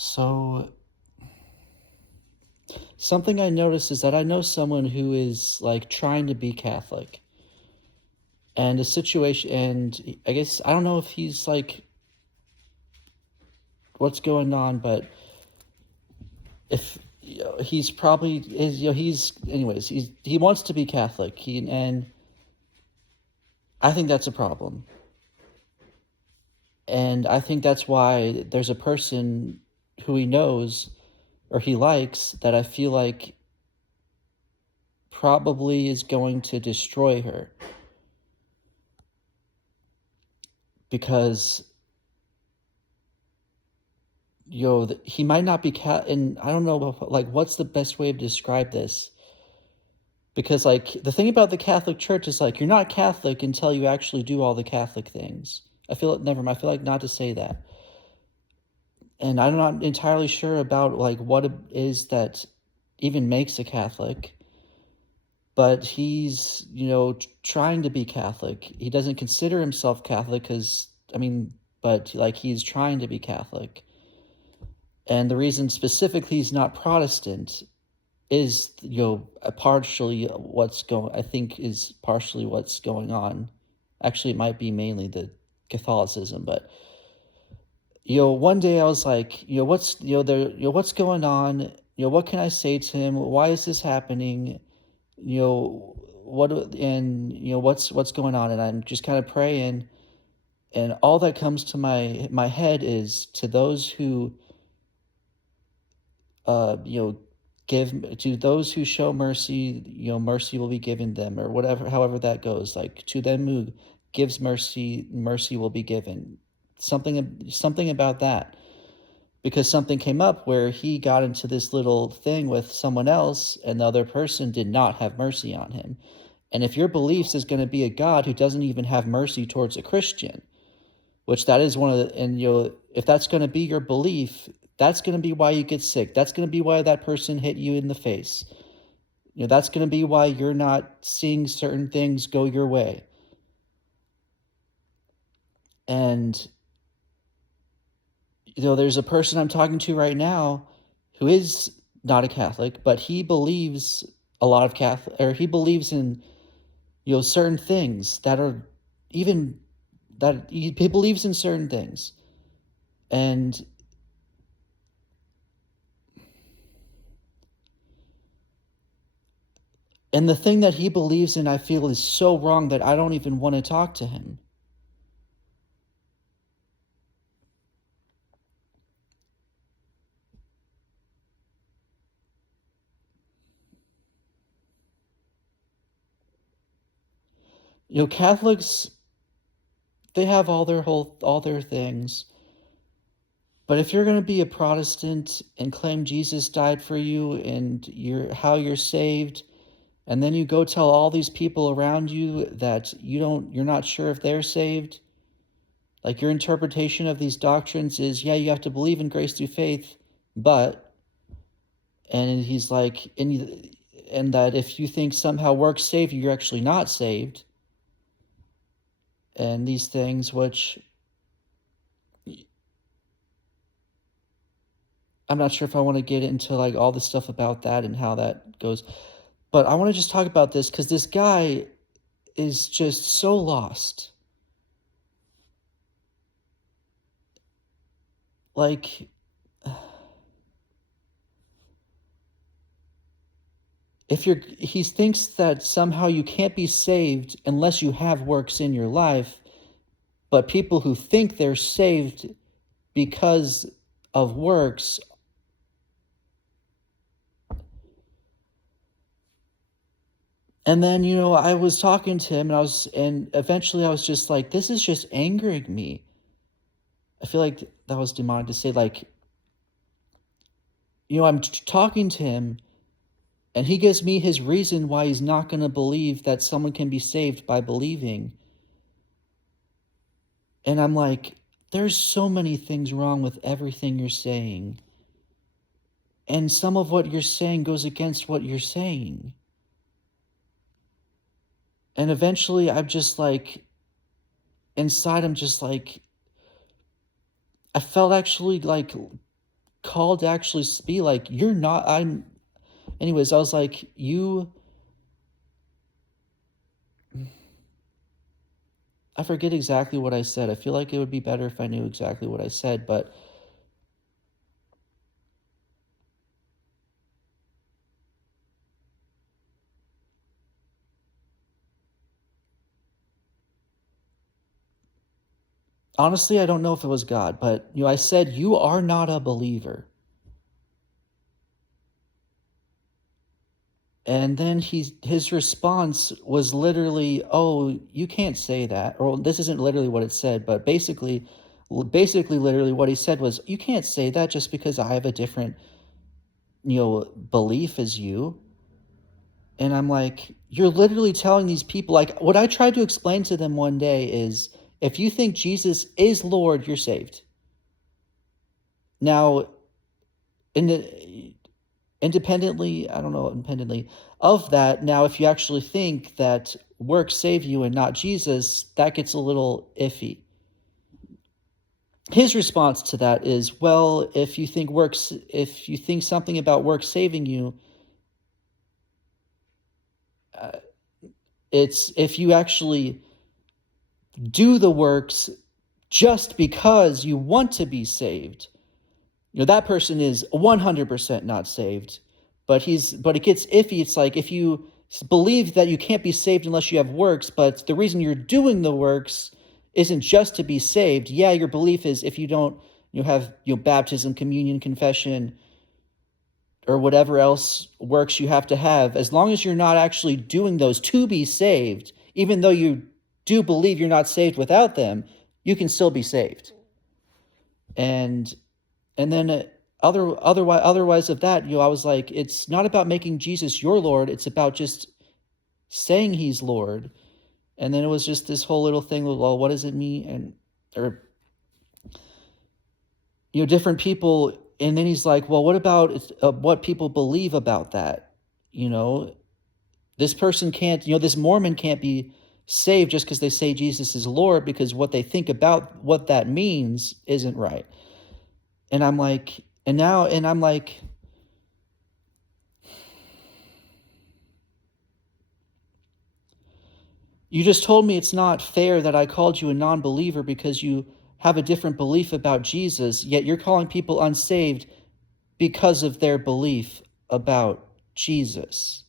So, something I noticed is that I know someone who is like trying to be Catholic. And the situation, and I guess I don't know if he's like what's going on, but if he's probably is, he's, anyways, he wants to be Catholic. And I think that's a problem. And I think that's why there's a person who he knows or he likes that I feel like probably is going to destroy her because he might not be and I don't know, like, what's the best way to describe this? Because, like, the thing about the Catholic Church is, like, you're not Catholic until you actually do all the Catholic things. Never mind, I feel like not to say that. And I'm not entirely sure about, like, what it is that even makes a Catholic, but he's, trying to be Catholic. He doesn't consider himself Catholic but, like, he's trying to be Catholic. And the reason specifically he's not Protestant is, I think is partially what's going on. Actually, it might be mainly the Catholicism, but, one day I was like, what's going on? What can I say to him? Why is this happening? What's going on? And I'm just kind of praying, and all that comes to my head is, to those who give to those who show mercy, mercy will be given them, or whatever, however that goes. Like, to them who gives mercy, mercy will be given. Something about that, because something came up where he got into this little thing with someone else, and the other person did not have mercy on him. And if your beliefs is going to be a God who doesn't even have mercy towards a Christian, which that is one of the, and if that's going to be your belief, that's going to be why you get sick. That's going to be why that person hit you in the face. That's going to be why you're not seeing certain things go your way. And, there's a person I'm talking to right now who is not a Catholic, but he believes a lot of Catholic, or he believes in, certain things that are even, that he believes in certain things. And the thing that he believes in, I feel, is so wrong that I don't even want to talk to him. Catholics, they have all their things. But if you're going to be a Protestant and claim Jesus died for you and you're saved, and then you go tell all these people around you that you're not sure if they're saved, like, your interpretation of these doctrines is, yeah, you have to believe in grace through faith, but, and he's like, and that if you think somehow works save you, you're actually not saved. And these things, which I'm not sure if I want to get into, like, all the stuff about that and how that goes, but I want to just talk about this because this guy is just so lost. Like, he thinks that somehow you can't be saved unless you have works in your life, but people who think they're saved because of works, and then, I was talking to him, and eventually I was just like, this is just angering me. I feel like that was demonic to say, like, I'm talking to him, and he gives me his reason why he's not going to believe that someone can be saved by believing. And I'm like, there's so many things wrong with everything you're saying. And some of what you're saying goes against what you're saying. And eventually I'm just like, inside I'm just like, I felt actually like called to actually be like, you're not, anyways, I was like, I forget exactly what I said. I feel like it would be better if I knew exactly what I said, but honestly, I don't know if it was God, but, I said, "You are not a believer." And then his response was literally, "Oh, you can't say that." Or this isn't literally what it said, but basically literally what he said was, "You can't say that just because I have a different, belief as you." And I'm like, "You're literally telling these people," like, what I tried to explain to them one day is, if you think Jesus is Lord, you're saved. Now, in the independently, I don't know, independently of that, now if you actually think that works save you and not Jesus, that gets a little iffy. His response to that is, well, if you think something about works saving you, uh, it's if you actually do the works just because you want to be saved, that person is 100% not saved. But it gets iffy. It's like, if you believe that you can't be saved unless you have works, but the reason you're doing the works isn't just to be saved. Yeah, your belief is, if you don't, have, baptism, communion, confession, or whatever else works you have to have, as long as you're not actually doing those to be saved, even though you do believe you're not saved without them, you can still be saved. And then otherwise of that, I was like, it's not about making Jesus your Lord. It's about just saying he's Lord. And then it was just this whole little thing with, well, what does it mean? Or different people. And then he's like, well, what about what people believe about that? You know, this person can't, this Mormon can't be saved just because they say Jesus is Lord, because what they think about what that means isn't right. And I'm like, you just told me it's not fair that I called you a non-believer because you have a different belief about Jesus, yet you're calling people unsaved because of their belief about Jesus.